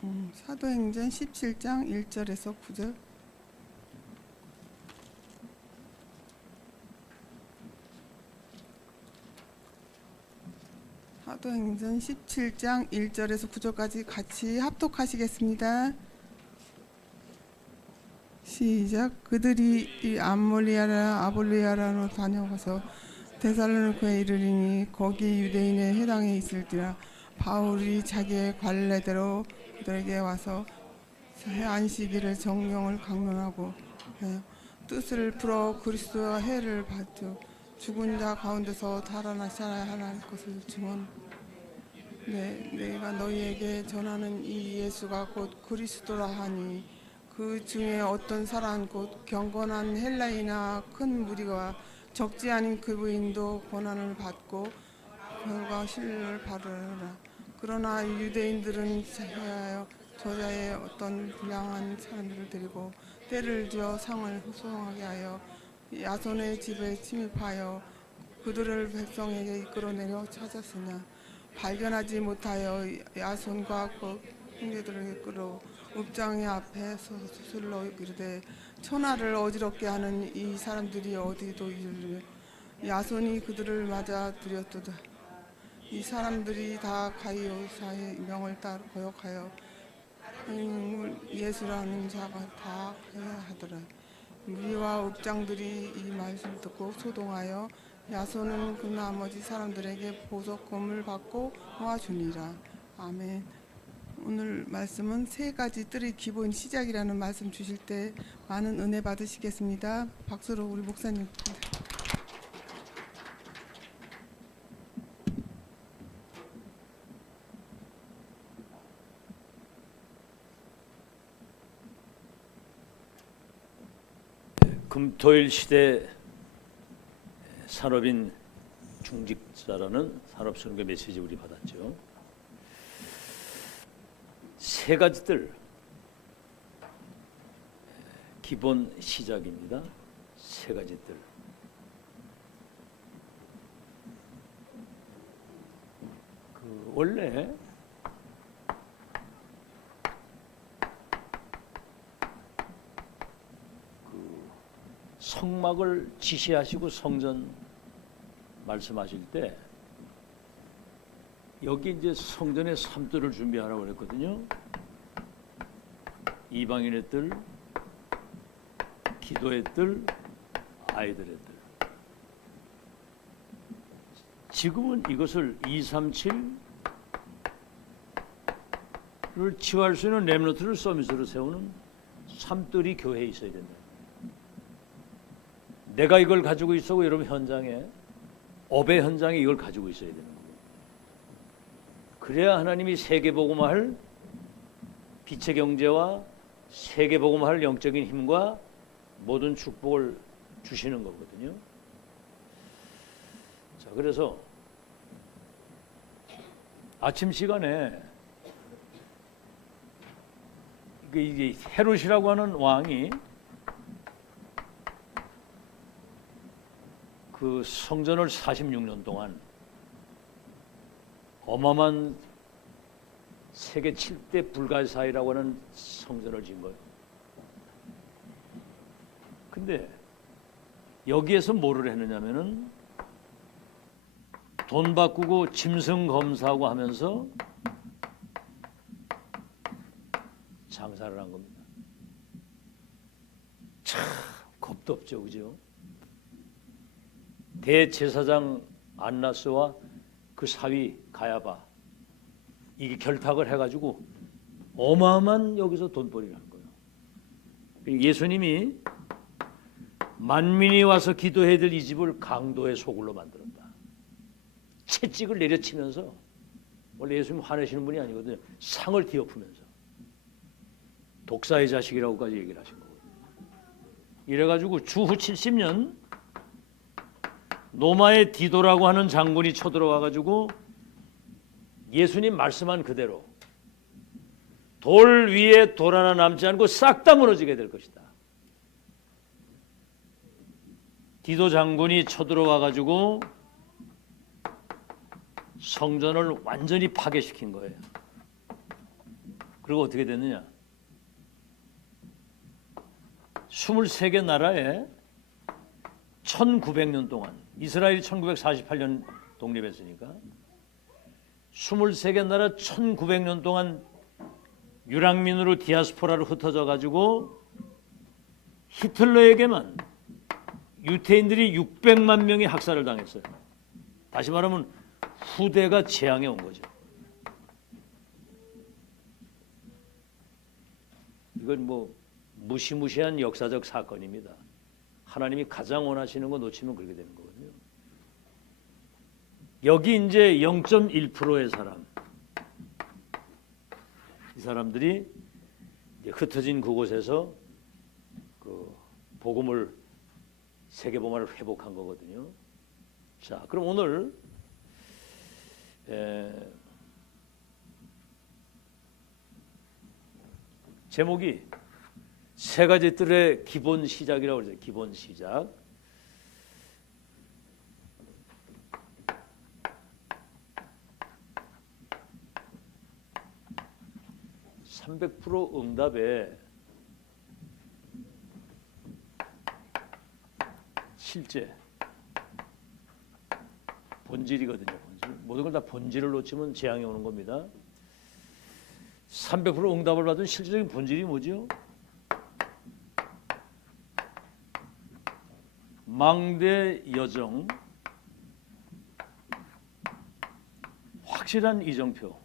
사도행전 17장 1절에서 9절. 사도행전 17장 1절에서 9절까지 같이 합독하시겠습니다. 시작. 그들이 이 암몰리아라 아볼리아라로 다녀가서 데살로니가에 이르리니 거기 유대인의 회당에 있을지라 바울이 자기의 관례대로 그들에게 와서 안식일을 정령을 강론하고 뜻을 풀어 그리스도와 해를 받죠. 죽은 자 가운데서 달아나셔야 할 것을 증언. 내가 너희에게 전하는 이 예수가 곧 그리스도라 하니 그 중에 어떤 사람 곧 경건한 헬라이나 큰 무리가 적지 않은 그부인도 고난을 받고 결과 신뢰를 받으라. 그러나 유대인들은 저자의 어떤 불량한 사람들을 데리고 때를 지어 상을 소송하게 하여 야손의 집에 침입하여 그들을 백성에게 이끌어내려 찾았으나 발견하지 못하여 야손과 그 형제들을 이끌어 읍장의 앞에 서술러 이르되 천하를 어지럽게 하는 이 사람들이 어디도 이르려 야손이 그들을 맞아 들였도다. 이 사람들이 다 가이오사의 명을 따라 거역하여 예수라는 자가 다 해야 하더라. 무리와 읍장들이 이 말씀을 듣고 소동하여 야손은 그 나머지 사람들에게 보석금을 받고 모아주니라. 아멘. 오늘 말씀은 세 가지 뜰의 기본 시작이라는 말씀 주실 때 많은 은혜 받으시겠습니다. 박수로 우리 목사님. 금토일 시대 산업인 중직자라는 산업선교 메시지 우리 받았죠. 세 가지들 기본 시작입니다. 세 가지들. 원래 성막을 지시하시고 성전 말씀하실 때 여기 이제 성전의 3뜰을 준비하라고 그랬거든요. 이방인의 뜰, 기도의 뜰, 아이들의 뜰. 지금은 이것을 237을 치유할 수 있는 렘넌트를 서밋으로 세우는 3뜰이 교회에 있어야 된다. 내가 이걸 가지고 있었고 여러분 현장에 업의 현장에 이걸 가지고 있어야 되는 거예요. 그래야 하나님이 세계복음화할 빛의 경제와 세계복음화할 영적인 힘과 모든 축복을 주시는 거거든요. 자, 그래서 아침 시간에 이게 헤롯이라고 하는 왕이 그 성전을 46년 동안 어마어마한 세계 7대 불가사의라고 하는 성전을 지은 거예요. 근데 여기에서 뭐를 했느냐면은 돈 바꾸고 짐승 검사하고 하면서 장사를 한 겁니다. 참 겁도 없죠, 그죠? 대제사장 안나스와 그 사위 가야바 이게 결탁을 해가지고 어마어마한 여기서 돈벌이를 한 거예요. 예수님이 만민이 와서 기도해야 될 이 집을 강도의 소굴로 만들었다. 채찍을 내려치면서 원래 예수님 화내시는 분이 아니거든요. 상을 뒤엎으면서 독사의 자식이라고까지 얘기를 하신 거거든요. 이래가지고 주후 70년 노마의 디도라고 하는 장군이 쳐들어와가지고 예수님 말씀한 그대로 돌 위에 돌 하나 남지 않고 싹 다 무너지게 될 것이다. 디도 장군이 쳐들어와가지고 성전을 완전히 파괴시킨 거예요. 그리고 어떻게 됐느냐? 23개 나라에 1900년 동안, 이스라엘이 1948년 독립했으니까 23개 나라 1900년 동안 유랑민으로 디아스포라로 흩어져 가지고 히틀러에게만 유태인들이 600만 명이 학살을 당했어요. 다시 말하면 후대가 재앙에 온 거죠. 이건 뭐 무시무시한 역사적 사건입니다. 하나님이 가장 원하시는 거 놓치면 그렇게 되는 거거든요. 여기 이제 0.1%의 사람, 이 사람들이 이제 흩어진 그곳에서 그 복음을, 세계복음을 회복한 거거든요. 자, 그럼 오늘 제목이 세 가지 뜰의 기본 시작이라고 그러죠. 기본 시작. (300% 응답에) 실제 본질이거든요. 본질. 모든 걸 다 본질을 놓치면 재앙이 오는 겁니다. 300% 응답을 받은 실질적인 본질이 뭐죠? 망대 여정, 확실한 이정표.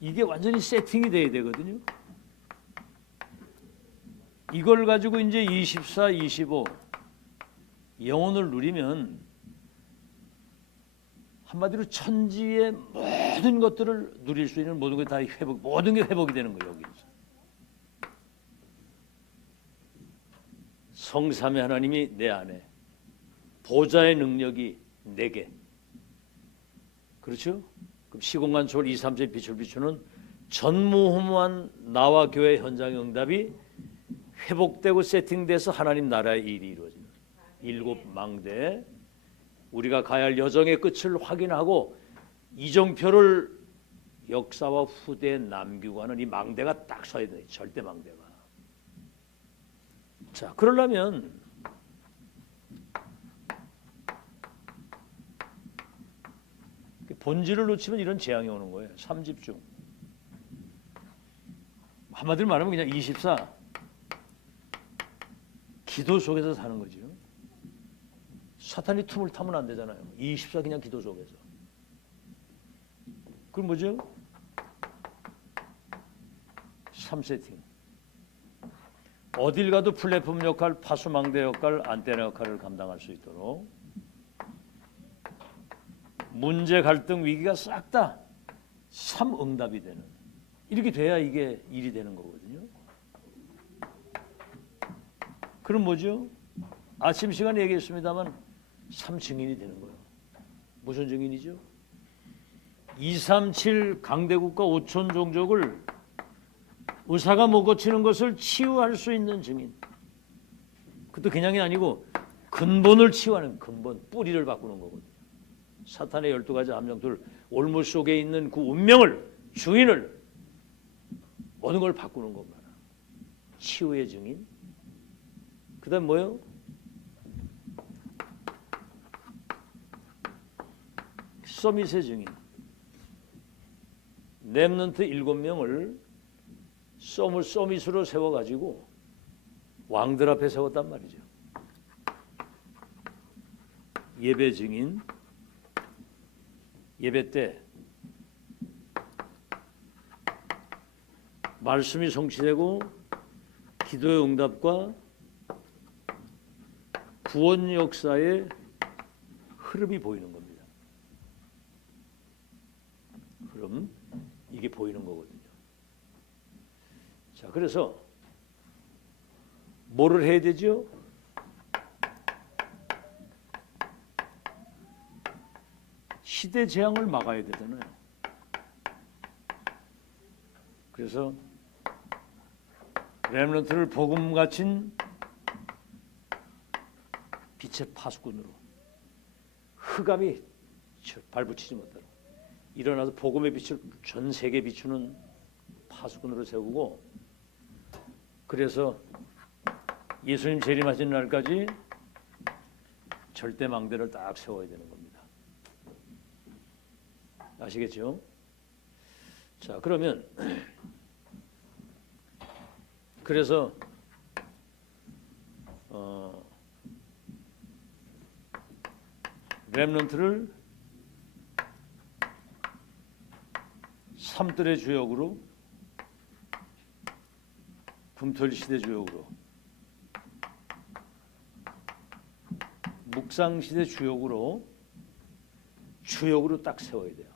이게 완전히 세팅이 돼야 되거든요. 이걸 가지고 이제 24, 25 영혼을 누리면 한마디로 천지의 모든 것들을 누릴 수 있는 모든 게 다 회복, 모든 게 회복이 되는 거예요. 여기서 성삼의 하나님이 내 안에, 보좌의 능력이 내게. 그렇죠? 그럼 시공간 초월 2, 3세 빛을 비추는 전무후무한 나와 교회 현장의 응답이 회복되고 세팅돼서 하나님 나라의 일이 이루어지는 일곱 망대, 우리가 가야 할 여정의 끝을 확인하고 이정표를 역사와 후대에 남기고 하는 이 망대가 딱 서야 돼. 절대 망대가. 자, 그러려면 본질을 놓치면 이런 재앙이 오는 거예요. 3집중. 한마디로 말하면 그냥 24 기도 속에서 사는 거죠. 사탄이 틈을 타면 안 되잖아요. 24 그냥 기도 속에서. 그럼 뭐죠? 3세팅. 어딜 가도 플랫폼 역할, 파수망대 역할, 안테나 역할을 감당할 수 있도록 문제, 갈등, 위기가 싹 다 3응답이 되는, 이렇게 돼야 이게 일이 되는 거거든요. 그럼 뭐죠? 아침 시간에 얘기했습니다만 3증인이 되는 거예요. 무슨 증인이죠? 237 강대국가 5천 종족을 의사가 못 고치는 것을 치유할 수 있는 증인. 그것도 그냥이 아니고 근본을 치유하는, 근본, 뿌리를 바꾸는 거거든요. 사탄의 12가지 함정들, 올무 속에 있는 그 운명을, 주인을, 모든 걸 바꾸는 겁니다. 치유의 증인. 그 다음 뭐예요? 서밋의 증인. 렘넌트 7명을 서밋으로 세워가지고 왕들 앞에 세웠단 말이죠. 예배 증인. 예배 때 말씀이 성취되고 기도의 응답과 구원 역사의 흐름이 보이는 겁니다. 그럼 이게 보이는 거거든요. 자, 그래서 뭐를 해야 되죠? 시대 재앙을 막아야 되잖아요. 그래서 렘넌트를 복음 갇힌 빛의 파수꾼으로 흑암이 발붙이지 못하도록 일어나서 복음의 빛을 전 세계에 비추는 파수꾼으로 세우고, 그래서 예수님 재림하신 날까지 절대 망대를 딱 세워야 되는 겁니다. 아시겠죠? 자, 그러면 그래서 렘넌트를 삼들의 주역으로, 금토일 시대 주역으로, 묵상 시대 주역으로 딱 세워야 돼요.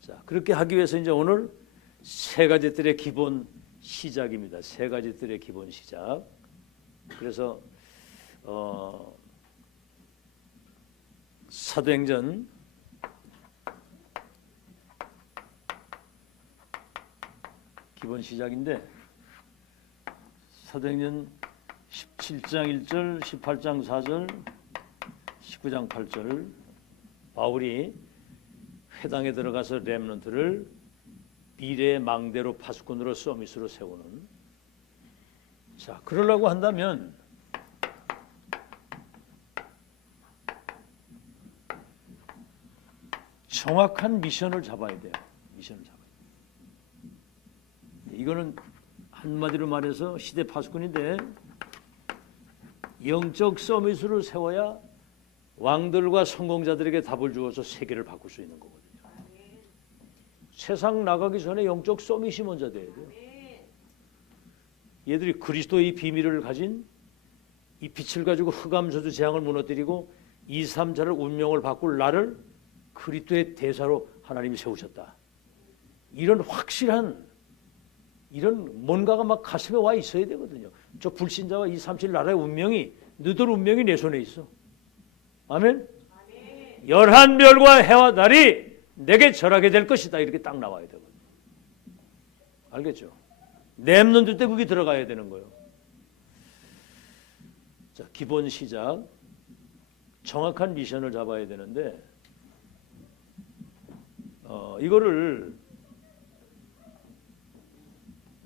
자, 그렇게 하기 위해서 이제 오늘 세 가지 뜰의 기본 시작입니다. 세 가지 뜰의 기본 시작. 그래서 사도행전 기본 시작인데, 사도행전 17장 1절, 18장 4절, 19장 8절, 바울이 회당에 들어가서 렘넌트를 미래의 망대로 파수꾼으로 서밋으로 세우는. 자, 그러려고 한다면 정확한 미션을 잡아야 돼요. 미션을 잡아야 돼요. 이거는 한마디로 말해서 시대 파수꾼인데, 영적 서밋으로 세워야 왕들과 성공자들에게 답을 주어서 세계를 바꿀 수 있는 거거든요. 세상 나가기 전에 영적 서밋이 먼저 돼야 돼요. 얘들이 그리스도의 비밀을 가진 이 빛을 가지고 흑암저주 재앙을 무너뜨리고 2, 3자를 운명을 바꿀 나를 그리스도의 대사로 하나님이 세우셨다. 이런 확실한, 이런 뭔가가 막 가슴에 와 있어야 되거든요. 저 불신자와 2, 3, 7 나라의 운명이, 너들 운명이 내 손에 있어. 아멘? 11별과 해와 달이 내게 절하게 될 것이다. 이렇게 딱 나와야 되거든요. 알겠죠? 렘넌트 때 그게 들어가야 되는 거예요. 자, 기본 시작. 정확한 미션을 잡아야 되는데, 이거를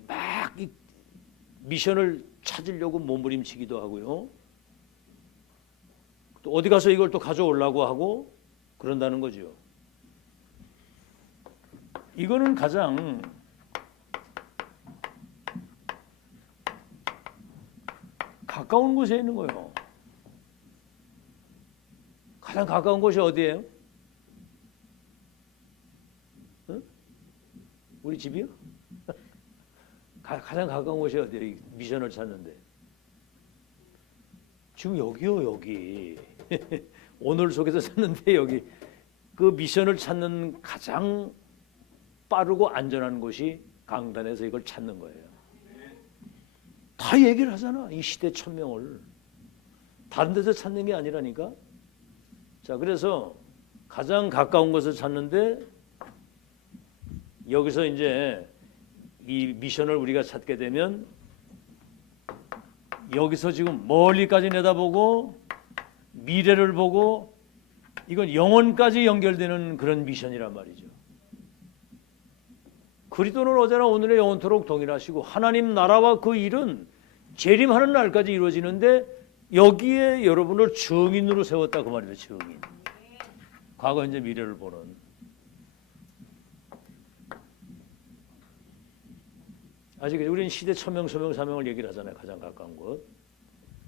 막 이 미션을 찾으려고 몸부림치기도 하고요. 또 어디 가서 이걸 또 가져오려고 하고 그런다는 거죠. 이거는 가장 가까운 곳에 있는 거예요. 가장 가까운 곳이 어디예요? 응? 우리 집이요? 가장 가까운 곳이 어디예요? 미션을 찾는데. 지금 여기요, 여기. 오늘 속에서 찾는데 여기. 그 미션을 찾는 가장 빠르고 안전한 곳이 강단에서 이걸 찾는 거예요. 다 얘기를 하잖아. 이 시대 천명을. 다른 데서 찾는 게 아니라니까. 자, 그래서 가장 가까운 곳을 찾는데, 여기서 이제 이 미션을 우리가 찾게 되면 여기서 지금 멀리까지 내다보고 미래를 보고, 이건 영혼까지 연결되는 그런 미션이란 말이죠. 그리스도는 어제나 오늘의 영원토록 동일하시고 하나님 나라와 그 일은 재림하는 날까지 이루어지는데, 여기에 여러분을 증인으로 세웠다 그 말이에요. 증인. 과거, 현재, 미래를 보는. 아시겠죠? 우리는 시대 천명, 소명, 사명을 얘기를 하잖아요. 가장 가까운 곳.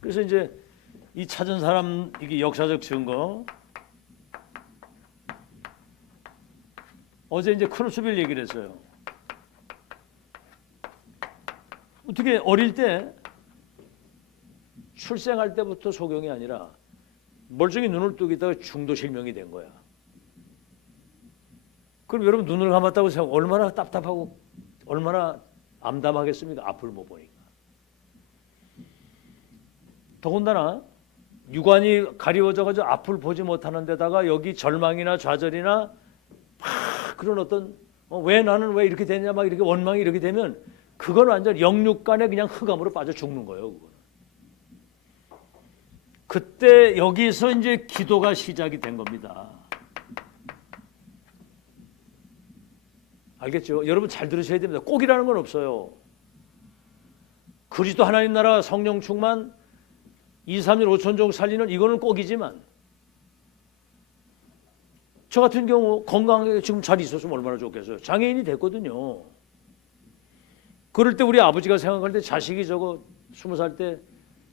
그래서 이제 이 찾은 사람, 이게 역사적 증거. 어제 이제 크루스빌 얘기를 했어요. 어떻게 어릴 때 출생할 때부터 소경이 아니라 멀쩡히 눈을 뜨고 있다가 중도 실명이 된 거야. 그럼 여러분 눈을 감았다고 생각, 얼마나 답답하고 얼마나 암담하겠습니까? 앞을 못 보니까. 더군다나 육안이 가리워져가지고 앞을 보지 못하는 데다가 여기 절망이나 좌절이나 막 그런 어떤 왜 나는 왜 이렇게 되냐 막 이렇게 원망이 이렇게 되면 그건 완전 영육간에 그냥 흑암으로 빠져 죽는 거예요. 그거는. 그때 여기서 이제 기도가 시작이 된 겁니다. 알겠죠? 여러분 잘 들으셔야 됩니다. 꼭이라는 건 없어요. 그리스도 하나님 나라 성령 충만 2, 3년 5천 종 살리는 이거는 꼭이지만 저 같은 경우 건강하게 지금 잘 있었으면 얼마나 좋겠어요. 장애인이 됐거든요. 그럴 때 우리 아버지가 생각할 때 자식이 저거 20살 때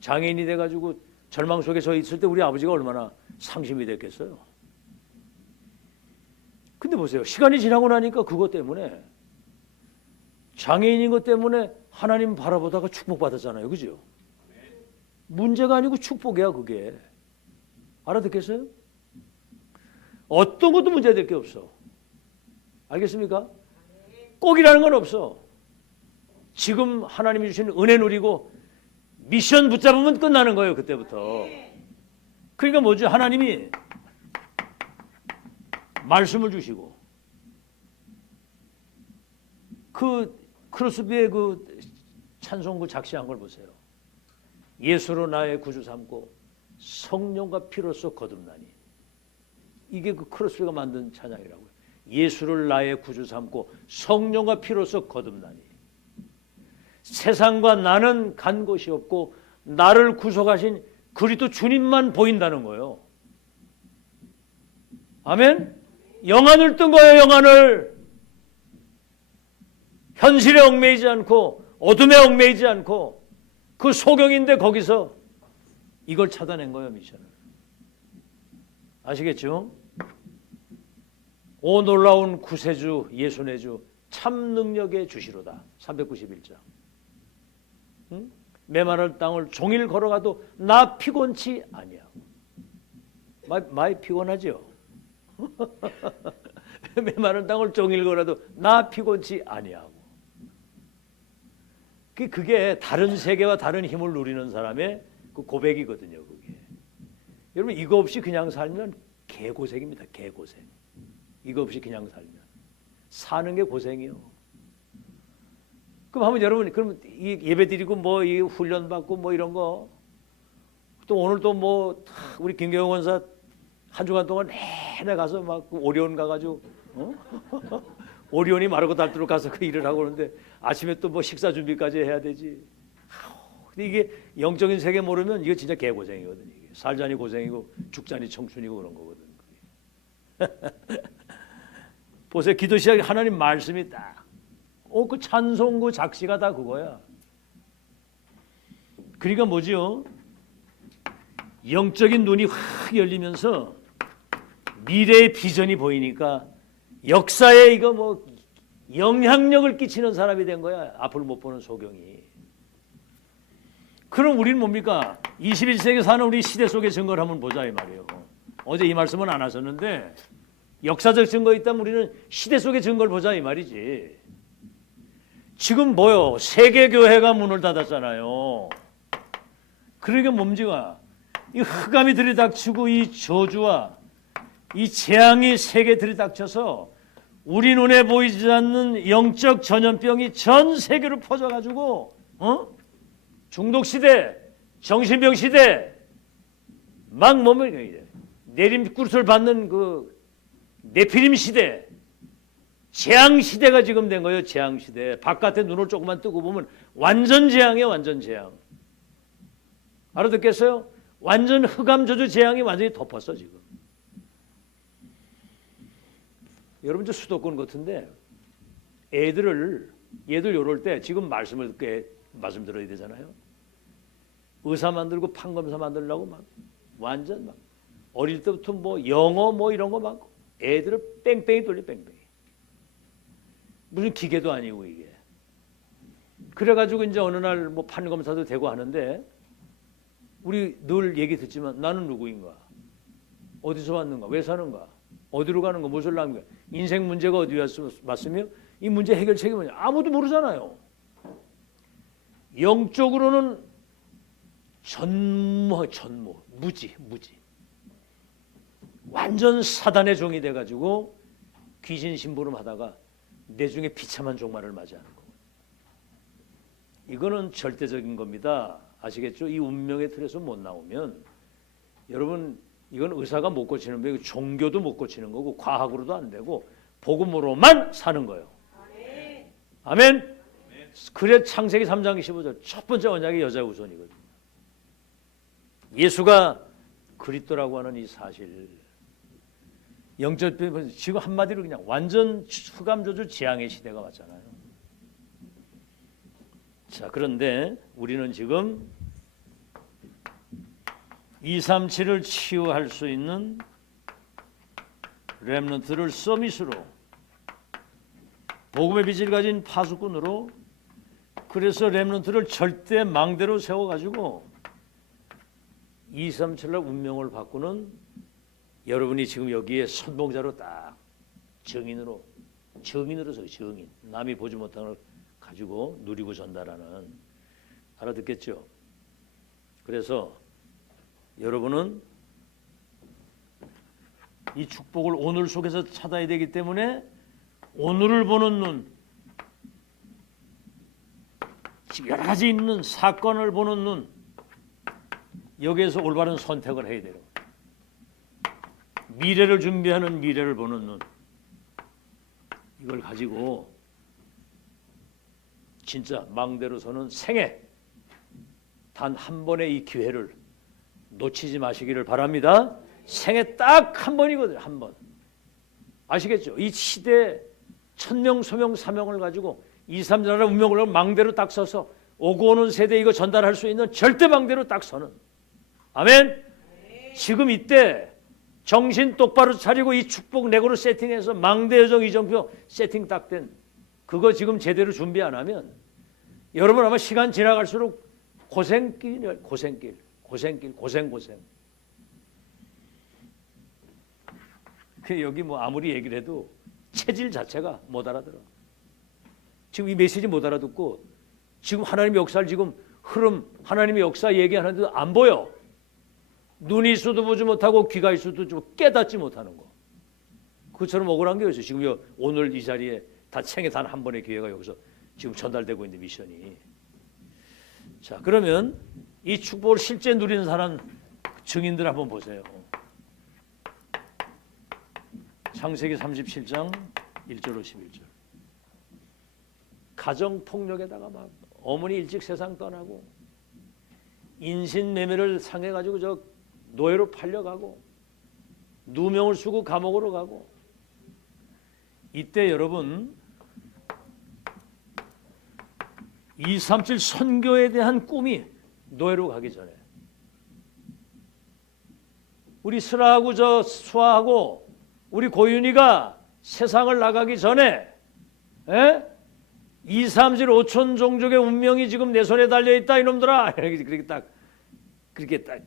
장애인이 돼가지고 절망 속에 서 있을 때 우리 아버지가 얼마나 상심이 됐겠어요. 근데 보세요. 시간이 지나고 나니까 그것 때문에 장애인인 것 때문에 하나님 바라보다가 축복받았잖아요. 그죠? 문제가 아니고 축복이야 그게. 알아듣겠어요? 어떤 것도 문제될 게 없어. 알겠습니까? 꼭이라는 건 없어. 지금 하나님이 주신 은혜 누리고 미션 붙잡으면 끝나는 거예요. 그때부터. 그러니까 뭐죠? 하나님이 말씀을 주시고 그 크로스비의 그 찬송구 작시한 걸 보세요. 예수로 나의 구주 삼고 성령과 피로써 거듭나니. 이게 그 크로스비가 만든 찬양이라고요. 예수를 나의 구주 삼고 성령과 피로써 거듭나니. 세상과 나는 간 곳이 없고 나를 구속하신 그리스도 주님만 보인다는 거예요. 아멘? 영안을 뜬 거예요. 영안을. 현실에 얽매이지 않고 어둠에 얽매이지 않고 그 소경인데 거기서 이걸 찾아낸 거예요. 미션을. 아시겠죠? 오 놀라운 구세주 예수 내 주 참 능력의 주시로다. 391장. 응? 메마른 땅을 종일 걸어가도 나 피곤치 아니하고. 많이 피곤하죠? 메마른 땅을 종일 걸어도 나 피곤치 아니하고. 그게 다른 세계와 다른 힘을 누리는 사람의 그 고백이거든요. 그게. 여러분 이거 없이 그냥 살면 개고생입니다. 개고생. 이거 없이 그냥 살면 사는 게 고생이요. 그럼 한번 여러분 그럼 이 예배 드리고 뭐 이 훈련 받고 뭐 이런 거 또 오늘 또 뭐 우리 김경영 원사 한 주간 동안 내내 가서 막 오리온 가가지고 오리온이 마르고 닳도록 가서 그 일을 하고 오는데 아침에 또 뭐 식사 준비까지 해야 되지. 근데 이게 영적인 세계 모르면 이거 진짜 개고생이거든. 이게 살자니 고생이고 죽자니 청춘이고 그런 거거든. 보세요. 기도 시작에 하나님 말씀이 딱. 그 찬송 그 작시가 다 그거야. 그러니까 뭐지요? 영적인 눈이 확 열리면서 미래의 비전이 보이니까 역사에 이거 뭐 영향력을 끼치는 사람이 된 거야. 앞을 못 보는 소경이. 그럼 우리는 뭡니까? 21세기 사는 우리 시대 속의 증거를 한번 보자 이 말이에요. 어제 이 말씀은 안 하셨는데 역사적 증거 있다면 우리는 시대 속의 증거를 보자 이 말이지. 지금 뭐요? 세계교회가 문을 닫았잖아요. 그러니까 뭡니까? 이 흑암이 들이닥치고 이 저주와 이 재앙이 세계에 들이닥쳐서 우리 눈에 보이지 않는 영적 전염병이 전 세계로 퍼져가지고 중독 시대, 정신병 시대, 막 몸을 내림굿을 받는 그 네피림 시대, 재앙 시대가 지금 된 거예요. 재앙 시대. 바깥에 눈을 조금만 뜨고 보면 완전 재앙이에요. 완전 재앙. 알아듣겠어요? 완전 흑암 저주 재앙이 완전히 덮었어 지금. 여러분 저 수도권 같은데 얘들 요럴 때 지금 말씀 들어야 되잖아요. 의사 만들고 판검사 만들려고 막 완전 막 어릴 때부터 뭐 영어 뭐 이런 거 막 애들을 뺑뺑이 돌려 뺑뺑이. 무슨 기계도 아니고 이게. 그래가지고 이제 어느 날 뭐 판검사도 되고 하는데 우리 늘 얘기 듣지만 나는 누구인가? 어디서 왔는가? 왜 사는가? 어디로 가는가? 무엇을 하는가? 인생 문제가 어디 왔으며 이 문제 해결책이 뭐냐? 아무도 모르잖아요. 영적으로는 전무, 무지. 완전 사단의 종이 돼가지고 귀신 심부름 하다가 내 중에 비참한 종말을 맞이하는 거. 이거는 절대적인 겁니다. 아시겠죠? 이 운명의 틀에서 못 나오면 여러분 이건 의사가 못 고치는 거고 종교도 못 고치는 거고 과학으로도 안 되고 복음으로만 사는 거예요. 아멘. 그래 창세기 3장 15절 첫 번째 언약이 여자 우선이거든요. 예수가 그리스도라고 하는 이 사실, 영적 지금 한마디로 그냥 완전 흑암저주 재앙의 시대가 왔잖아요. 자, 그런데 우리는 지금 237을 치유할 수 있는 렘넌트를 서밋으로, 복음의 빛을 가진 파수꾼으로, 그래서 렘넌트를 절대 망대로 세워가지고 237날 운명을 바꾸는, 여러분이 지금 여기에 선봉자로 딱 증인으로서 증인, 남이 보지 못하는 걸 가지고 누리고 전달하는, 알아듣겠죠? 그래서 여러분은 이 축복을 오늘 속에서 찾아야 되기 때문에 오늘을 보는 눈, 여러 가지 있는 사건을 보는 눈, 여기에서 올바른 선택을 해야 돼요. 미래를 준비하는 미래를 보는 눈, 이걸 가지고 진짜 망대로 서는 생애 단 한 번의 이 기회를 놓치지 마시기를 바랍니다. 생애 딱 한 번이거든요. 한 번. 아시겠죠? 이 시대 천명 소명 사명을 가지고 2, 3, 4라 운명을 망대로 딱 서서 오고 오는 세대 이거 전달할 수 있는 절대 망대로 딱 서는, 아멘. 지금 이때 정신 똑바로 차리고 이 축복 내고로 세팅해서 망대 여정 이정표 세팅 딱 된 그거 지금 제대로 준비 안 하면 여러분 아마 시간 지나갈수록 고생길. 여기 뭐 아무리 얘기를 해도 체질 자체가 못 알아들어. 지금 이 메시지 못 알아듣고 지금 하나님의 역사를 지금 흐름, 하나님의 역사 얘기하는데도 안 보여. 눈이 있어도 보지 못하고 귀가 있어도 좀 깨닫지 못하는 거. 그처럼 억울한 게 있어요. 지금 오늘 이 자리에 다 생애 단 한 번의 기회가 여기서 지금 전달되고 있는 미션이. 자, 그러면 이 축복을 실제 누리는 사람 증인들 한번 보세요. 창세기 37장 1절로 11절. 가정폭력에다가 막 어머니 일찍 세상 떠나고 인신매매를 상해가지고 저 노예로 팔려가고 누명을 쓰고 감옥으로 가고, 이때 여러분 237 선교에 대한 꿈이 노예로 가기 전에 우리 슬아하고 저 수아하고 우리 고윤이가 세상을 나가기 전에 237 5천 종족의 운명이 지금 내 손에 달려있다 이놈들아. 그렇게 딱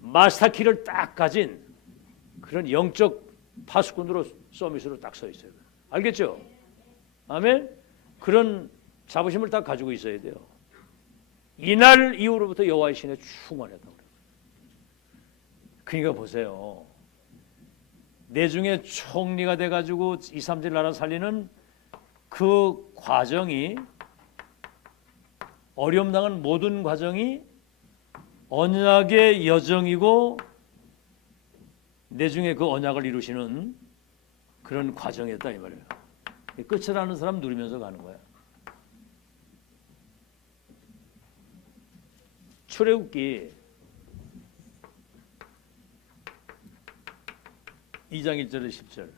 마스터키를 딱 가진 그런 영적 파수꾼으로 서밋으로 딱 서 있어요. 알겠죠? 아멘? 그런 자부심을 딱 가지고 있어야 돼요. 이날 이후로부터 여호와의 신에 충만했다고 그래요. 그러니까 보세요. 내 중에 총리가 돼가지고 237 나라 살리는 그 과정이, 어려움 당한 모든 과정이 언약의 여정이고 내 중에 그 언약을 이루시는 그런 과정이었다 이 말이에요. 끝을 아는 사람 누리면서 가는 거야. 출애굽기 2장 1절에 10절.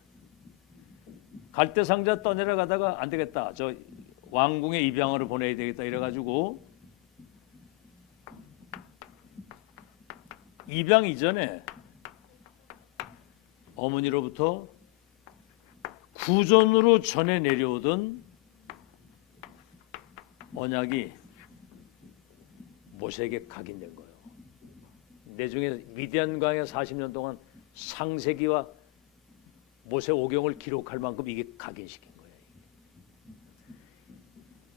갈대상자 떠내려가다가 안 되겠다. 저 왕궁의 입양으로 보내야 되겠다 이래가지고 입양 이전에 어머니로부터 구전으로 전해 내려오던 언약이 모세에게 각인된 거예요. 내 중에 미디안 광야 40년 동안 상세기와 모세 오경을 기록할 만큼 이게 각인시킨 거예요.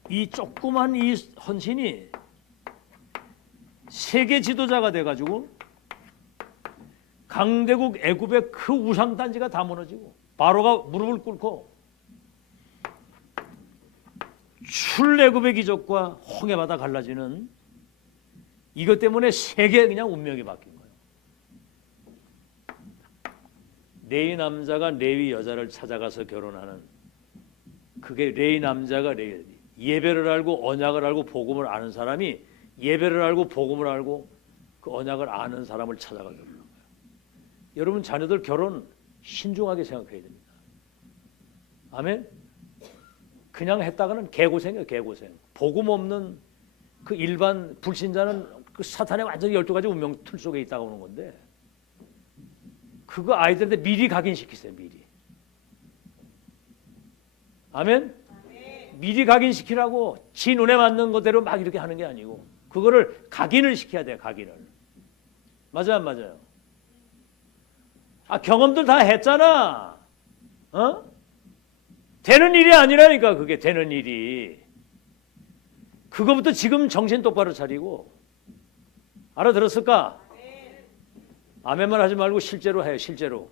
이 조그만 이 헌신이 세계 지도자가 돼가지고 강대국 애굽의 그 우상단지가 다 무너지고 바로가 무릎을 꿇고 출애굽의 기적과 홍해바다 갈라지는 이것 때문에 세계 그냥 운명이 바뀐 거예요. 레위 남자가 레위 여자를 찾아가서 결혼하는 그 그게 레위 남자가 예배를 알고 언약을 알고 복음을 아는 사람이 예배를 알고 복음을 알고 그 언약을 아는 사람을 찾아가는 거예요. 여러분 자녀들 결혼 신중하게 생각해야 됩니다. 아멘. 그냥 했다가는 개고생이에요. 개고생. 복음 없는 그 일반 불신자는 그 사탄의 완전히 12가지 운명 틀 속에 있다가 오는 건데 그거 아이들한테 미리 각인시키세요. 미리. 아멘. 미리 각인시키라고 지 눈에 맞는 거대로 막 이렇게 하는 게 아니고 그거를 각인을 시켜야 돼요. 각인을. 맞아요, 안 맞아요? 아, 경험들 다 했잖아. 어? 되는 일이 아니라니까. 그게 되는 일이. 그거부터 지금 정신 똑바로 차리고. 알아들었을까? 아멘만 하지 말고 실제로 해요. 실제로.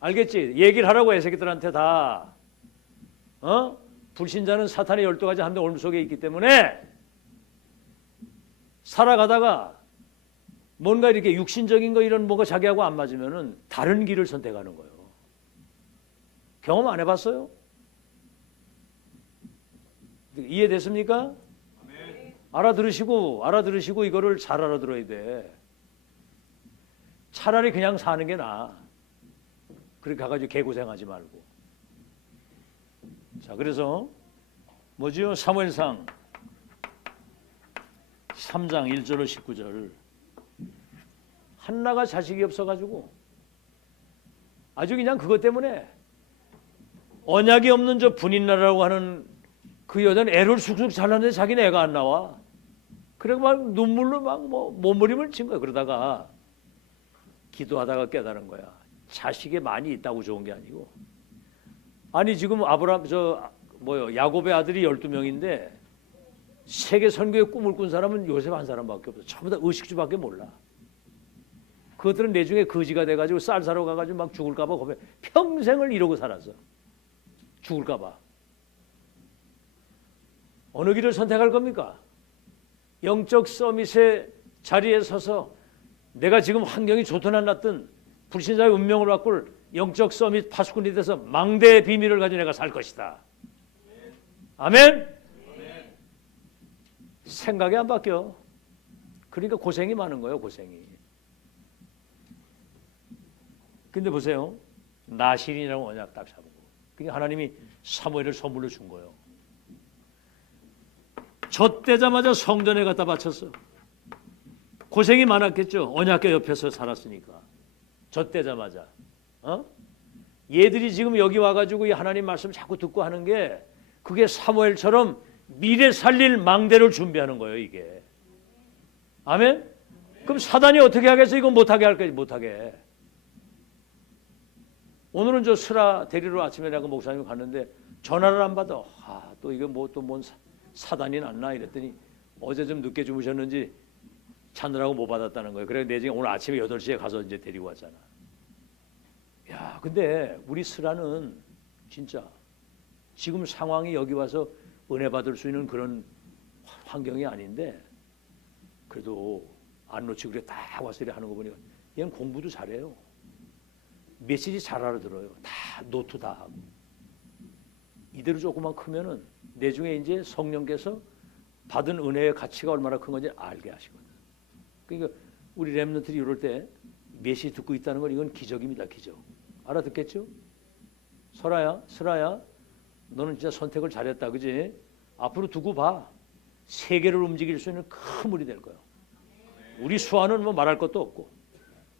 알겠지? 얘기를 하라고 애새끼들한테 다. 불신자는 사탄의 12가지 함대 올무 속에 있기 때문에 살아가다가 뭔가 이렇게 육신적인 거 이런 뭐가 자기하고 안 맞으면은 다른 길을 선택하는 거예요. 경험 안 해봤어요? 이해됐습니까? 알아들으시고 이거를 잘 알아들어야 돼. 차라리 그냥 사는 게 나아. 그렇게 가가지고 개고생하지 말고. 자, 그래서 뭐지요? 사무엘상 3장 1절로 19절. 한나가 자식이 없어가지고 아주 그냥 그것 때문에 언약이 없는 저 분인나라고 하는 그 여자는 애를 쑥쑥 잘랐는데 자기는 애가 안 나와. 그래 막 눈물로 막 뭐 몸부림을 친 거야. 그러다가 기도하다가 깨달은 거야. 자식이 많이 있다고 좋은 게 아니고. 아니 지금 아브라함 야곱의 아들이 12명인데 세계 선교의 꿈을 꾼 사람은 요셉 한 사람밖에 없어. 전부 다 의식주밖에 몰라. 그것들은 내중에 거지가 돼가지고 쌀 사러 가가지고 막 죽을까봐 겁에 평생을 이러고 살았어. 죽을까봐. 어느 길을 선택할 겁니까? 영적 서밋의 자리에 서서 내가 지금 환경이 좋든 안 났든 불신자의 운명을 바꿀 영적 서밋 파수꾼이 돼서 망대의 비밀을 가지고 내가 살 것이다. 아멘? 생각이 안 바뀌어. 그러니까 고생이 많은 거예요. 고생이. 근데 보세요. 나실이라고 언약 딱 잡은 거. 그러니까 하나님이 사무엘을 선물로 준 거예요. 젖대자마자 성전에 갖다 바쳤어. 고생이 많았겠죠. 언약궤 옆에서 살았으니까. 젖대자마자. 얘들이 지금 여기 와가지고 이 하나님 말씀 자꾸 듣고 하는 게 그게 사무엘처럼 미래 살릴 망대를 준비하는 거예요. 이게. 아멘? 그럼 사단이 어떻게 하겠어? 이거 못하게 할 거지. 못하게. 오늘은 저 스라 데리러 아침에 내가 목사님 갔는데 전화를 안 받아. 또 이거 뭐 또 뭔 사단이 났나 이랬더니 어제 좀 늦게 주무셨는지 찾느라고 못 받았다는 거예요. 그래 내가 오늘 아침에 8시에 가서 이제 데리고 왔잖아. 야, 근데 우리 스라는 진짜 지금 상황이 여기 와서 은혜 받을 수 있는 그런 환경이 아닌데 그래도 안 놓치고 그래 딱 와서 이렇게 하는 거 보니까 얘는 공부도 잘해요. 메시지 잘 알아들어요. 다 노트 다 하고. 이대로 조금만 크면은 내중에 이제 성령께서 받은 은혜의 가치가 얼마나 큰 건지 알게 하시거든. 그러니까 우리 렘넌트들이 이럴 때 메시지 듣고 있다는 건 이건 기적입니다. 기적. 알아듣겠죠? 설아야, 너는 진짜 선택을 잘했다, 그지? 앞으로 두고 봐. 세계를 움직일 수 있는 큰 물이 될 거야. 우리 수아는 뭐 말할 것도 없고,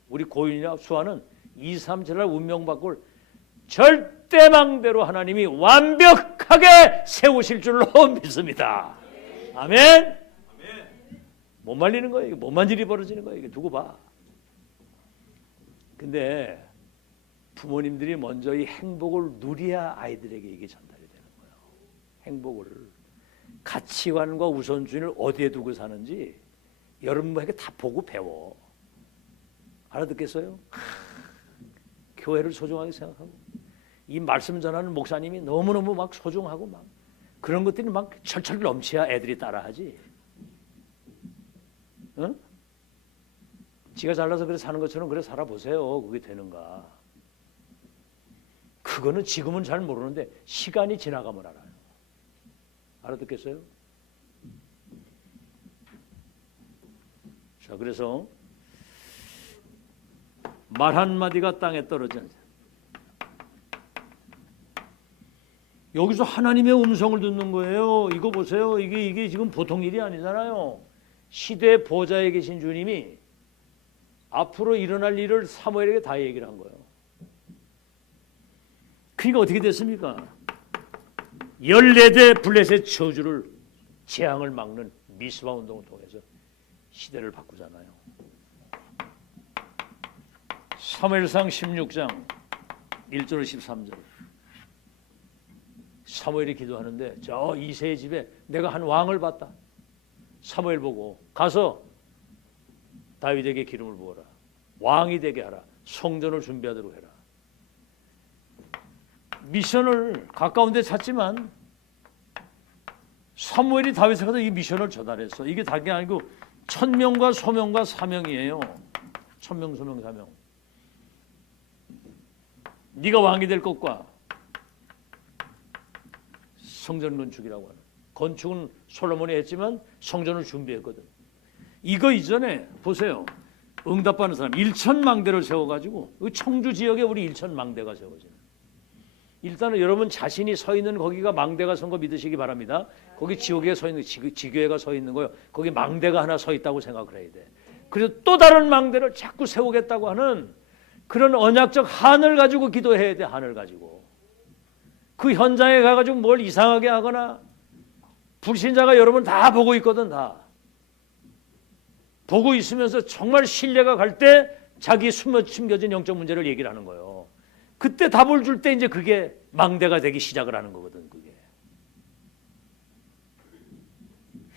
우리 고윤이나 수아는 2, 3, 7날 운명 바꿀 절대망대로 하나님이 완벽하게 세우실 줄로 믿습니다. 아멘. 못 말리는 거예요. 못만 일이 벌어지는 거예요. 이게 두고 봐. 근데 부모님들이 먼저 이 행복을 누려야 아이들에게 이게 전달이 되는 거예요. 행복을. 가치관과 우선순위를 어디에 두고 사는지 여러분에게 다 보고 배워. 알아듣겠어요? 교회를 소중하게 생각하고 이 말씀 전하는 목사님이 너무너무 막 소중하고 막 그런 것들이 막 철철 넘쳐야 애들이 따라하지. 응? 지가 잘나서 그래 사는 것처럼 그래 살아보세요. 그게 되는가. 그거는 지금은 잘 모르는데 시간이 지나가면 알아요. 알아듣겠어요? 자, 그래서 말 한마디가 땅에 떨어진, 여기서 하나님의 음성을 듣는 거예요. 이거 보세요. 이게 지금 보통 일이 아니잖아요. 시대 보좌에 계신 주님이 앞으로 일어날 일을 사무엘에게 다 얘기를 한 거예요. 그러니까 어떻게 됐습니까? 14대 블레셋 저주를, 재앙을 막는 미스바 운동을 통해서 시대를 바꾸잖아요. 사무엘상 16장 1절 13절. 사무엘이 기도하는데 저 이새의 집에 내가 한 왕을 봤다. 사무엘 보고 가서 다윗에게 기름을 부어라. 왕이 되게 하라. 성전을 준비하도록 해라. 미션을 가까운 데 찾지만 사무엘이 다윗에 가서 이 미션을 전달했어. 이게 다게 아니고 천명과 소명과 사명이에요. 천명, 소명, 사명. 네가 왕이 될 것과 성전 건축이라고 하는, 건축은 솔로몬이 했지만 성전을 준비했거든. 이거 이전에 보세요. 응답받는 사람 1,000망대를 세워가지고 청주 지역에 우리 1,000망대가 세워져요. 일단은 여러분 자신이 서 있는 거기가 망대가 선 거 믿으시기 바랍니다. 거기 지옥에 서 있는, 지교회가 서 있는 거요. 거기 망대가 하나 서 있다고 생각을 해야 돼. 그래서 또 다른 망대를 자꾸 세우겠다고 하는 그런 언약적 한을 가지고 기도해야 돼. 한을 가지고. 그 현장에 가가지고 뭘 이상하게 하거나, 불신자가 여러분 다 보고 있거든. 다 보고 있으면서 정말 신뢰가 갈 때 자기 숨겨진 영적 문제를 얘기를 하는 거예요. 그때 답을 줄 때 이제 그게 망대가 되기 시작을 하는 거거든. 그게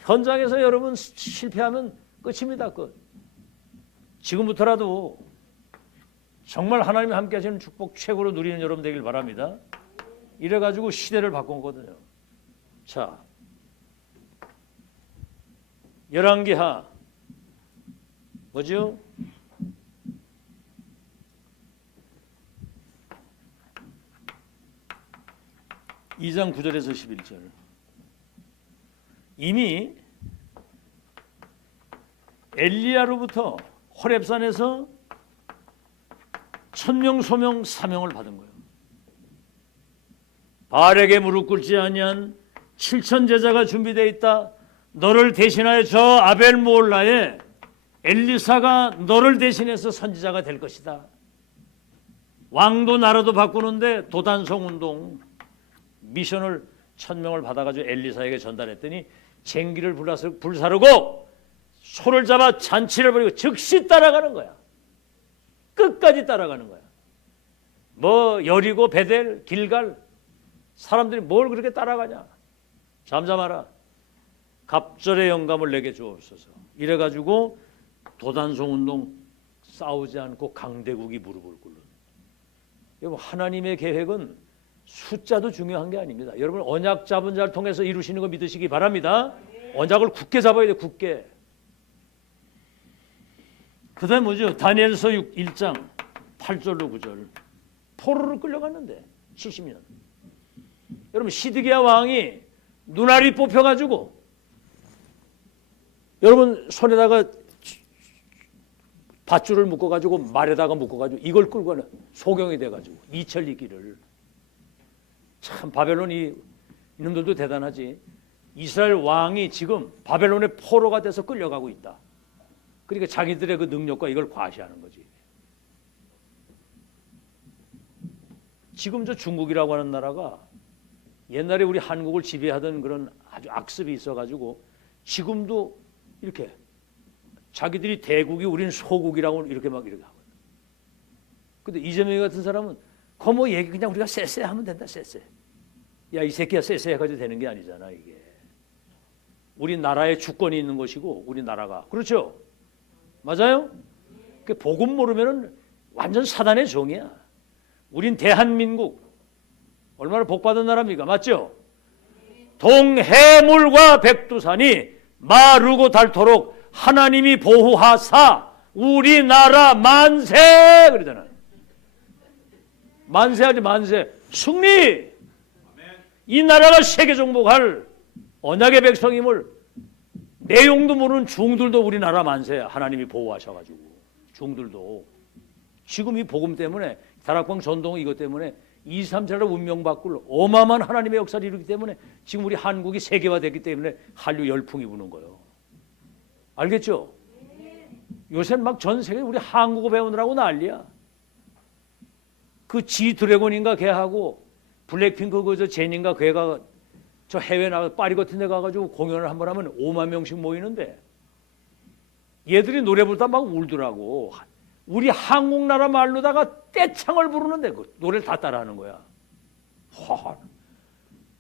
현장에서 여러분 실패하면 끝입니다. 끝. 지금부터라도 정말 하나님이 함께 하시는 축복 최고로 누리는 여러분 되길 바랍니다. 이래가지고 시대를 바꾼 거거든요. 자, 열왕기하 뭐죠? 2장 9절에서 11절. 이미 엘리야로부터 호렙산에서 천명, 소명, 사명을 받은 거예요. 바알에게 무릎 꿇지 아니한 7천 제자가 준비되어 있다. 너를 대신하여 저 아벨모올라에 엘리사가 너를 대신해서 선지자가 될 것이다. 왕도 나라도 바꾸는데 도단성 운동 미션을 1,000명을 받아가지고 엘리사에게 전달했더니 쟁기를 불사르고 소를 잡아 잔치를 벌이고 즉시 따라가는 거야. 끝까지 따라가는 거야. 뭐 여리고 베델 길갈 사람들이 뭘 그렇게 따라가냐. 잠잠하라. 갑절의 영감을 내게 주옵소서. 이래가지고 도단성 운동 싸우지 않고 강대국이 무릎을 꿇는. 여러분 하나님의 계획은 숫자도 중요한 게 아닙니다. 여러분 언약 잡은 자를 통해서 이루시는 거 믿으시기 바랍니다. 언약을 굳게 잡아야 돼. 굳게. 그 다음에 뭐죠? 다니엘서 1장 8절로 9절. 포로로 끌려갔는데 70년. 여러분 시드기야 왕이 눈알이 뽑혀가지고 여러분 손에다가 밧줄을 묶어가지고 말에다가 묶어가지고 이걸 끌고 가는 소경이 돼가지고 이철리 길을. 참 바벨론이 이놈들도 대단하지. 이스라엘 왕이 지금 바벨론의 포로가 돼서 끌려가고 있다. 그러니까 자기들의 그 능력과 이걸 과시하는 거지. 지금 저 중국이라고 하는 나라가 옛날에 우리 한국을 지배하던 그런 아주 악습이 있어가지고 지금도 이렇게 자기들이 대국이 우린 소국이라고 이렇게 막 이렇게 하거든. 근데 이재명 같은 사람은 뭐 얘기 그냥 우리가 쎄쎄 하면 된다. 쎄쎄. 야 이 새끼야 쎄쎄 해가지고 되는 게 아니잖아. 이게 우리 나라의 주권이 있는 것이고 우리 나라가 그렇죠. 맞아요? 그 복음 모르면은 완전 사단의 종이야. 우린 대한민국 얼마나 복받은 나라입니까? 맞죠? 동해물과 백두산이 마르고 닳도록 하나님이 보호하사 우리나라 만세 그러잖아요. 만세하지 만세. 승리. 이 나라가 세계 정복할 언약의 백성임을 내용도 모르는 중들도 우리나라 만세 하나님이 보호하셔가지고 중들도 지금 이 복음 때문에 다락방 전동 이것 때문에 2, 3차로 운명 바꿀 어마어마한 하나님의 역사를 이루기 때문에 지금 우리 한국이 세계화됐기 때문에 한류 열풍이 부는 거예요. 알겠죠? 요새 막 전 세계 우리 한국어 배우느라고 난리야. 그 G 드래곤인가 걔하고 블랙핑크 그저 제니인가 걔가 저 해외 나가 파리 같은 데 가가지고 공연을 한번 하면 5만 명씩 모이는데 얘들이 노래 부르다 막 울더라고. 우리 한국 나라 말로다가 떼창을 부르는데 그 노래를 다 따라하는 거야.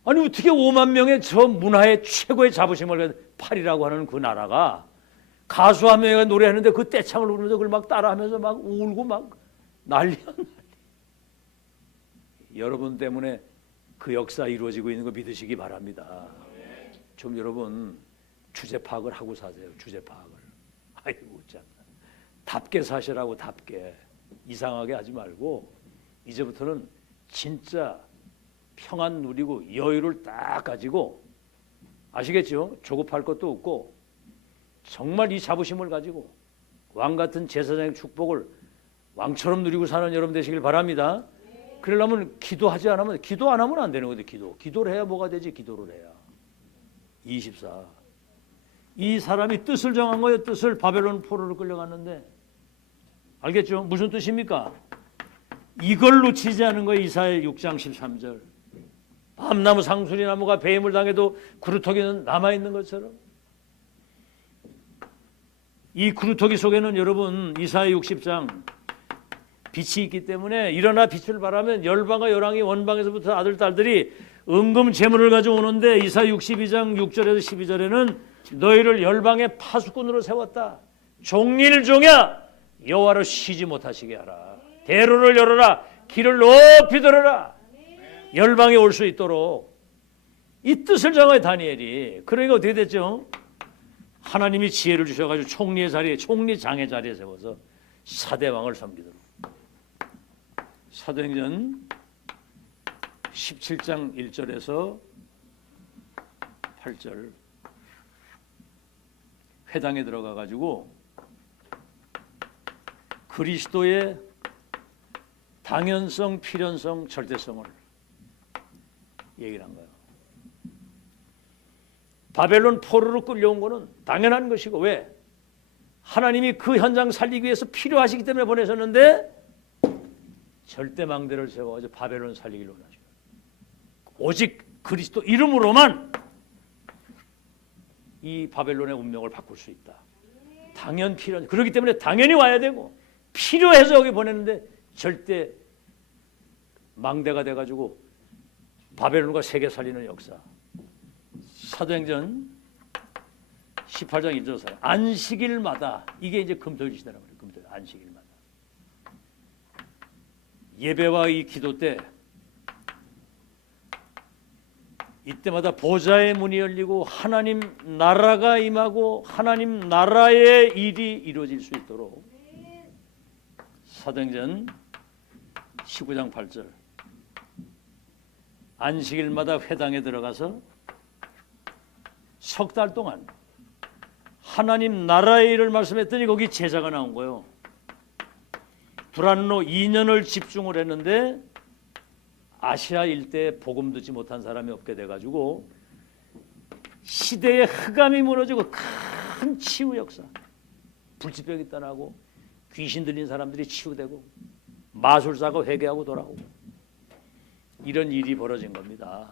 아니 어떻게 5만 명의 저 문화의 최고의 자부심을 파리라고 하는 그 나라가 가수 한 명이 노래하는데 그 떼창을 부르면서 그걸 막 따라하면서 막 울고 막 난리야. 여러분 때문에 그 역사 이루어지고 있는 거 믿으시기 바랍니다. 좀 여러분 주제 파악을 하고 사세요. 주제 파악을. 아이고 참. 답게 사시라고 답게. 이상하게 하지 말고 이제부터는 진짜 평안 누리고 여유를 딱 가지고 아시겠죠? 조급할 것도 없고 정말 이 자부심을 가지고 왕 같은 제사장의 축복을 왕처럼 누리고 사는 여러분 되시길 바랍니다. 그러려면 기도하지 않으면 기도 안 하면 안 되는 건데 기도를 해야 뭐가 되지? 기도를 해야. 24. 이 사람이 뜻을 정한 거예요. 뜻을 바벨론 포로로 끌려갔는데 알겠죠? 무슨 뜻입니까? 이걸 놓치지 않은 거예요. 이사야 6장 13절. 밤나무 상수리 나무가 배임을 당해도 구루터기는 남아있는 것처럼 이 구루터기 속에는 여러분 이사야 60장 빛이 있기 때문에 일어나 빛을 발하면 열방과 열왕이 원방에서부터 아들 딸들이 은금 재물을 가져오는데 이사야 62장 6절에서 12절에는 너희를 열방의 파수꾼으로 세웠다. 종일종야 여호와를 쉬지 못하시게 하라. 대로를 열어라. 길을 높이 들어라. 열방에 올 수 있도록 이 뜻을 정해 다니엘이. 그러니까 어떻게 됐죠? 하나님이 지혜를 주셔가지고 총리의 자리에 총리장의 자리에 세워서 사대왕을 섬기도록. 사도행전 17장 1절에서 8절 회당에 들어가 가지고 그리스도의 당연성, 필연성, 절대성을 얘기를 한 거예요. 바벨론 포로로 끌려온 거는 당연한 것이고 왜? 하나님이 그 현장 살리기 위해서 필요하시기 때문에 보내셨는데 절대 망대를 세워가지고 바벨론 살리기를 원하시고 오직 그리스도 이름으로만 이 바벨론의 운명을 바꿀 수 있다. 당연 필연. 그렇기 때문에 당연히 와야 되고 필요해서 여기 보냈는데 절대 망대가 돼가지고 바벨론과 세계 살리는 역사. 사도행전 18장 1절 안식일마다 이게 이제 금토일 시대라고 그래요. 금토일 안식일마다 예배와 이 기도 때 이때마다 보좌의 문이 열리고 하나님 나라가 임하고 하나님 나라의 일이 이루어질 수 있도록 사도행전 19장 8절 안식일마다 회당에 들어가서 석 달 동안 하나님 나라의 일을 말씀했더니 거기 제자가 나온 거예요. 두란노 2년을 집중을 했는데 아시아 일대에 복음 듣지 못한 사람이 없게 돼가지고 시대의 흑암이 무너지고 큰 치유 역사, 불치병이 떠나고 귀신 들린 사람들이 치유되고 마술사가 회개하고 돌아오고 이런 일이 벌어진 겁니다.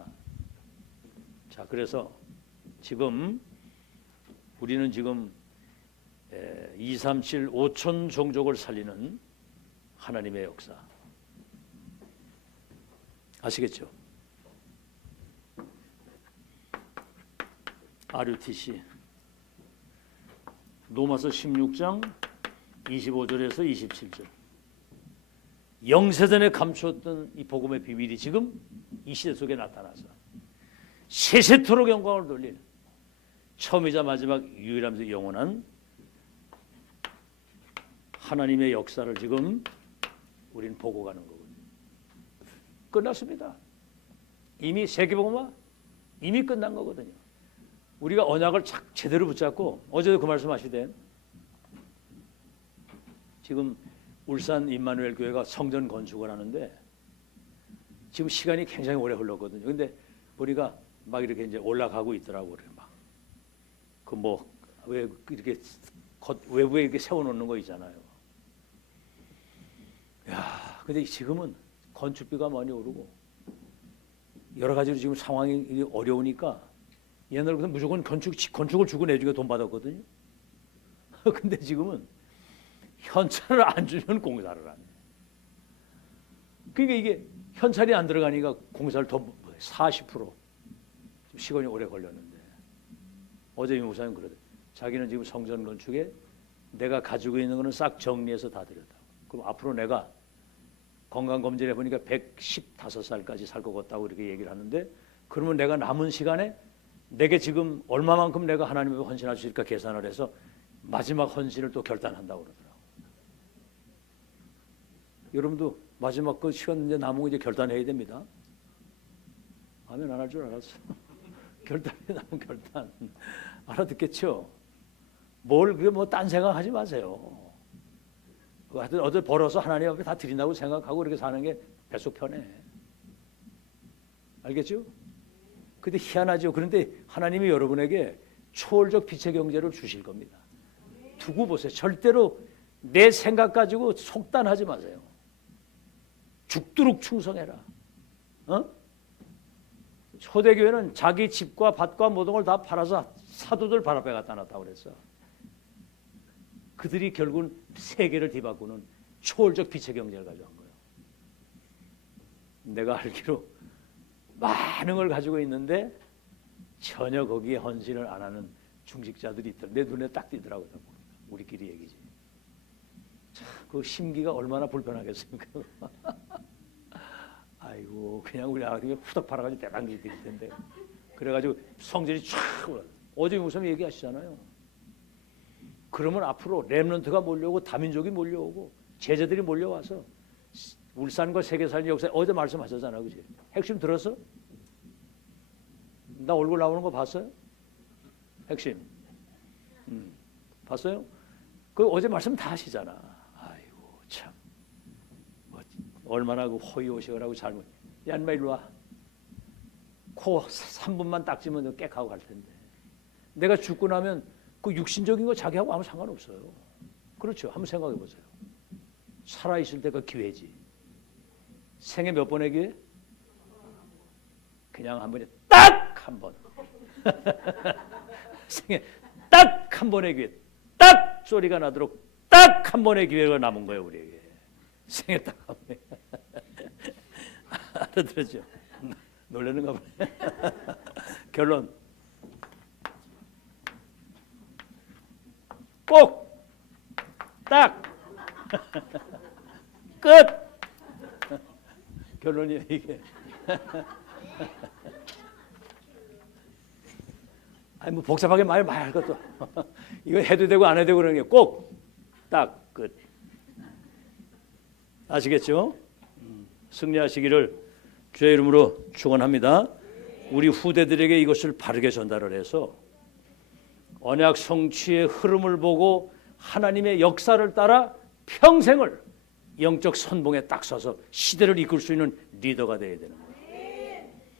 자, 그래서 지금 우리는 지금 237 5천 종족을 살리는 하나님의 역사 아시겠죠? RUTC 로마서 16장 25절에서 27절 영세전에 감추었던 이 복음의 비밀이 지금 이 시대 속에 나타나서 세세토록 영광을 돌리는 처음이자 마지막 유일하면서 영원한 하나님의 역사를 지금 우리는 보고 가는 거거든요. 끝났습니다. 이미 세계복음화 이미 끝난 거거든요. 우리가 언약을 제대로 붙잡고 어제도 그 말씀하시대. 지금 울산 임마누엘 교회가 성전 건축을 하는데 지금 시간이 굉장히 오래 흘렀거든요. 근데 보니까 막 이렇게 이제 올라가고 있더라고. 막 그 뭐 왜 이렇게 외부에 이렇게 세워놓는 거 있잖아요. 야, 근데 지금은 건축비가 많이 오르고 여러 가지로 지금 상황이 어려우니까 옛날에는 무조건 건축을 주고 내주게 돈 받았거든요. 근데 지금은 현찰을 안 주면 공사를 안 해. 그러니까 이게 현찰이 안 들어가니까 공사를 더 40% 시간이 오래 걸렸는데 어제 이 목사님 그러대. 자기는 지금 성전 건축에 내가 가지고 있는 거는 싹 정리해서 다 드렸다. 그럼 앞으로 내가 건강검진해 보니까 115살까지 살 것 같다고 이렇게 얘기를 하는데 그러면 내가 남은 시간에 내게 지금 얼마만큼 내가 하나님께 헌신할 수 있을까 계산을 해서 마지막 헌신을 또 결단한다고 그러더라고요. 여러분도 마지막 그 시간 이제 남은 거 이제 결단해야 됩니다. 아멘 안 할 줄 알았어. 결단해 남은 결단. 알아듣겠죠? 뭘 그게 뭐 딴 생각하지 마세요. 하여튼 어딜 벌어서 하나님 앞에 다 드린다고 생각하고 이렇게 사는 게 뱃속 편해. 알겠죠? 근데 희한하죠. 그런데 하나님이 여러분에게 초월적 빛의 경제를 주실 겁니다. 두고 보세요. 절대로 내 생각 가지고 속단하지 마세요. 죽도록 충성해라. 초대교회는 자기 집과 밭과 모든 걸 다 팔아서 사도들 발 앞에 갖다 놨다고 그랬어. 그들이 결국은 세계를 뒤바꾸는 초월적 빛의 경제를 가져간 거예요. 내가 알기로 많은 걸 가지고 있는데 전혀 거기에 헌신을 안 하는 중직자들이 있더라. 내 눈에 딱 띄더라고요. 우리끼리 얘기지. 참, 그 심기가 얼마나 불편하겠습니까? 아이고 그냥 우리 아들이 후덕 팔아가지고 대단히 드릴 텐데. 그래가지고 성질이 촥 올라. 어제 무슨 얘기하시잖아요. 그러면 앞으로 렘넌트가 몰려오고 다민족이 몰려오고 제자들이 몰려와서 울산과 세계사의 역사에 어제 말씀하셨잖아요. 그치? 핵심 들었어? 나 얼굴 나오는 거 봤어요? 핵심. 봤어요? 그 어제 말씀 다 하시잖아. 아이고 참. 뭐, 얼마나 그 호의호식을 잘못. 야 인마 일로 와. 코 3분만 닦지면 깨끗하고 갈 텐데. 내가 죽고 나면 그 육신적인 거 자기하고 아무 상관없어요. 그렇죠? 한번 생각해 보세요. 살아있을 때가 기회지. 생애 몇 번의 기회? 그냥 한 번에 딱 한 번. 생애 딱 한 번의 기회. 딱 소리가 나도록 딱 한 번의 기회가 남은 거예요 우리에게. 생애 딱 한 번. 알아들었죠? 놀라는가 보네. 결론. 꼭! 딱! 끝! 결론이에요 이게. 아니 뭐 복잡하게 말할 것도. 이거 해도 되고 안 해도 되고 그러는 게 꼭! 딱! 끝! 아시겠죠? 승리하시기를 주의 이름으로 축원합니다. 우리 후대들에게 이것을 바르게 전달을 해서 언약 성취의 흐름을 보고 하나님의 역사를 따라 평생을 영적 선봉에 딱 서서 시대를 이끌 수 있는 리더가 되어야 되는 거예요.